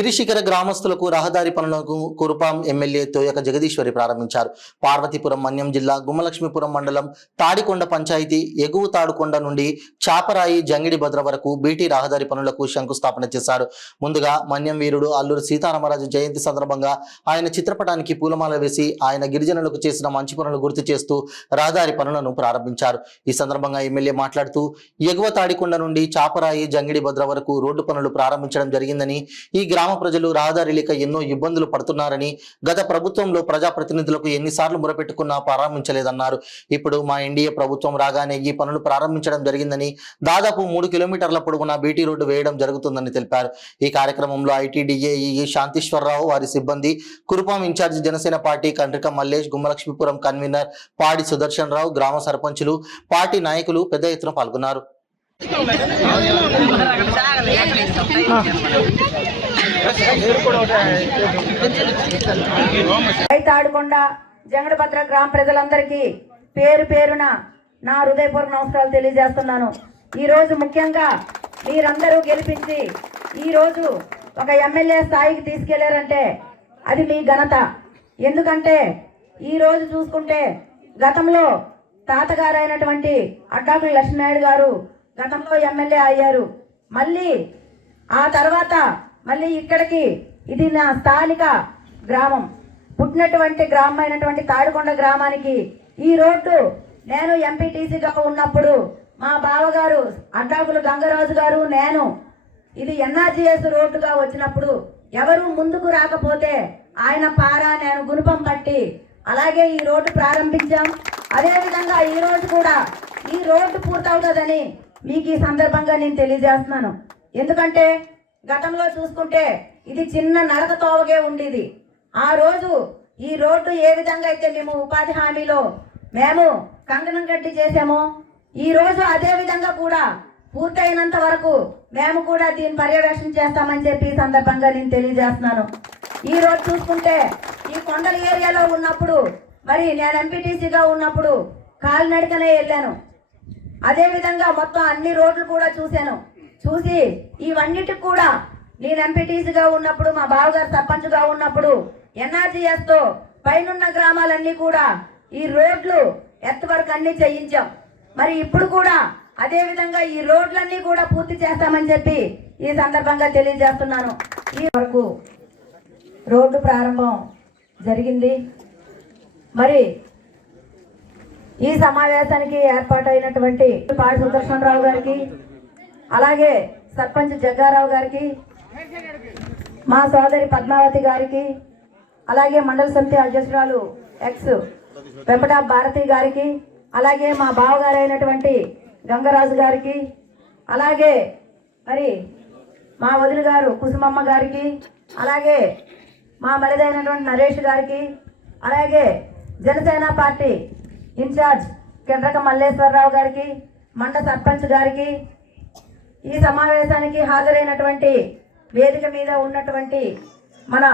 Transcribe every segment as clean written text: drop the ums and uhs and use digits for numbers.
గిరిశిఖర గ్రామస్తులకు రహదారి పనులకు కురుపాం ఎమ్మెల్యే తోయక జగదీశ్వరి ప్రారంభించారు. పార్వతీపురం మన్యం జిల్లా గుమ్మలక్ష్మీపురం మండలం తాడికొండ పంచాయతీ ఎగువ తాడుకొండ నుండి చాపరాయి జంగిడి భద్ర వరకు బీటీ రహదారి పనులకు శంకుస్థాపన చేశారు. ముందుగా మన్యం వీరుడు అల్లూరి సీతారామరాజు జయంతి సందర్భంగా ఆయన చిత్రపటానికి పూలమాల వేసి ఆయన గిరిజనులకు చేసిన మంచి పనులు గుర్తు చేస్తూ రహదారి పనులను ప్రారంభించారు. ఈ సందర్భంగా ఎమ్మెల్యే మాట్లాడుతూ ఎగువ తాడికొండ నుండి చాపరాయి జంగిడి భద్ర వరకు రోడ్డు పనులు ప్రారంభించడం జరిగిందని, ఈ గ్రామ ప్రజలు రహదారి లేక ఎన్నో ఇబ్బందులు పడుతున్నారని, గత ప్రభుత్వంలో ప్రజాప్రతినిధులకు ఎన్నిసార్లు మొరపెట్టుకున్నా ప్రారంభించలేదన్నారు. ఇప్పుడు మా ఎన్డీఏ ప్రభుత్వం రాగానే ఈ పనులు ప్రారంభించడం జరిగిందని, దాదాపు 3 కిలోమీటర్ల పొడవున బీటీ రోడ్డు వేయడం జరుగుతుందని తెలిపారు. ఈ కార్యక్రమంలో ఐటీడీఏఈ శాంతిశ్వరరావు, వారి సిబ్బంది, Kurupam incharge Janasena party Kandrika Mallesh, Gummalakshmipuram convenor Padi Sudarshan రావు, గ్రామ సర్పంచులు, పార్టీ నాయకులు పెద్ద ఎత్తున పాల్గొన్నారు. తాడికొండ జంగడభద్ర గ్రామ ప్రజలందరికీ పేరు పేరున నా హృదయపూర్వక నమస్కారాలు తెలియజేస్తున్నాను. ఈరోజు ముఖ్యంగా మీరందరూ గెలిపించి ఈరోజు ఒక ఎమ్మెల్యే స్థాయికి తీసుకెళ్లారంటే అది మీ ఘనత. ఎందుకంటే ఈరోజు చూసుకుంటే గతంలో తాతగారు అయినటువంటి అడ్డాకుల లక్ష్మీనాయుడు గారు గతంలో ఎమ్మెల్యే అయ్యారు. మళ్ళీ ఆ తర్వాత మళ్ళీ ఇక్కడికి ఇది నా స్థానిక గ్రామం, పుట్టినటువంటి గ్రామం అయినటువంటి తాడికొండ గ్రామానికి ఈ రోడ్డు నేను ఎంపీటీసీగా ఉన్నప్పుడు మా బావగారు అడ్డాకులు గంగరాజు గారు నేను ఇది ఎన్ఆర్జీఎస్ రోడ్డుగా వచ్చినప్పుడు ఎవరు ముందుకు రాకపోతే ఆయన పారా నేను గుణపం పట్టి అలాగే ఈ రోడ్డు ప్రారంభించాం. అదేవిధంగా ఈ రోజు కూడా ఈ రోడ్డు పూర్తవుతుందని మీకు ఈ సందర్భంగా నేను తెలియజేస్తున్నాను. ఎందుకంటే గతంలో చూసుకుంటే ఇది చిన్న నడక తోవగే ఉండేది. ఆ రోజు ఈ రోడ్డు ఏ విధంగా అయితే మేము ఉపాధి హామీలో మేము కంకణం కట్టి చేసామో ఈ రోజు అదే విధంగా కూడా పూర్తయినంత వరకు మేము కూడా దీన్ని పర్యవేక్షణ చేస్తామని చెప్పి ఈ సందర్భంగా నేను తెలియజేస్తున్నాను. ఈ రోజు చూసుకుంటే ఈ కొండల ఏరియాలో ఉన్నప్పుడు మరి నేను ఎంపీటీసీగా ఉన్నప్పుడు కాలినడకనే వెళ్ళాను. అదేవిధంగా మొత్తం అన్ని రోడ్లు కూడా చూసి ఇవన్నిటికి కూడా నేను ఎంపీటీసీగా ఉన్నప్పుడు మా బావగారు సర్పంచ్గా ఉన్నప్పుడు ఎన్ఆర్జీఎస్తో పైనున్న గ్రామాలన్నీ కూడా ఈ రోడ్లు ఎత్తు వరకు అన్ని చేయించాం. మరి ఇప్పుడు కూడా అదే విధంగా ఈ రోడ్లన్నీ కూడా పూర్తి చేస్తామని చెప్పి ఈ సందర్భంగా తెలియజేస్తున్నాను. ఈ వరకు రోడ్డు ప్రారంభం జరిగింది. మరి ఈ సమావేశానికి ఏర్పాటైనటువంటి పాడి సుదర్శన్ రావు గారికి, అలాగే సర్పంచ్ జగ్గారావు గారికి, మా సోదరి పద్మావతి గారికి, అలాగే మండల సమితి అధ్యక్షురాలు ఎక్స్ వెంపట భారతి గారికి, అలాగే మా బావగారు అయినటువంటి గంగరాజు గారికి, అలాగే మరి మా వదిన గారు కుసుమమ్మ గారికి, అలాగే మా మరిదైనటువంటి నరేష్ గారికి, అలాగే జనసేన పార్టీ ఇన్ఛార్జ్ కెండ్రక మల్లేశ్వరరావు గారికి, మండ సర్పంచ్ గారికి, ఈ సమావేశానికి హాజరైనటువంటి వేదిక మీద ఉన్నటువంటి మన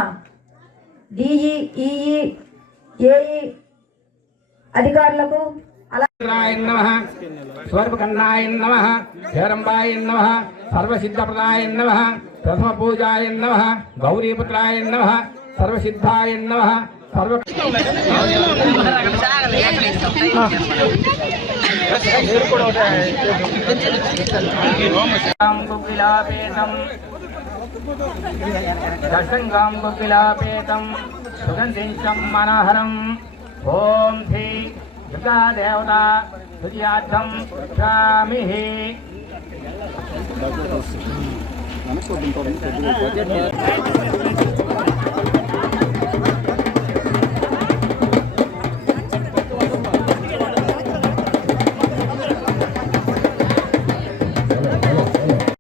డిఈ, ఈఈ, ఏఈ అధికారులకు, స్వర్పకండాయ నమః, హేరంబాయ నమః, సర్వసిద్ధప్రదాయ నమః, ప్రథమ పూజాయ నమః, గౌరీపుత్రాయ నమః, సర్వసిద్ధాయ నమః, దశంగాం కుకిలాపేతం సుగంధించం మనహరం. ఓం శ్రీ దుర్గా దేవతా తుర్యార్థం స్వామి.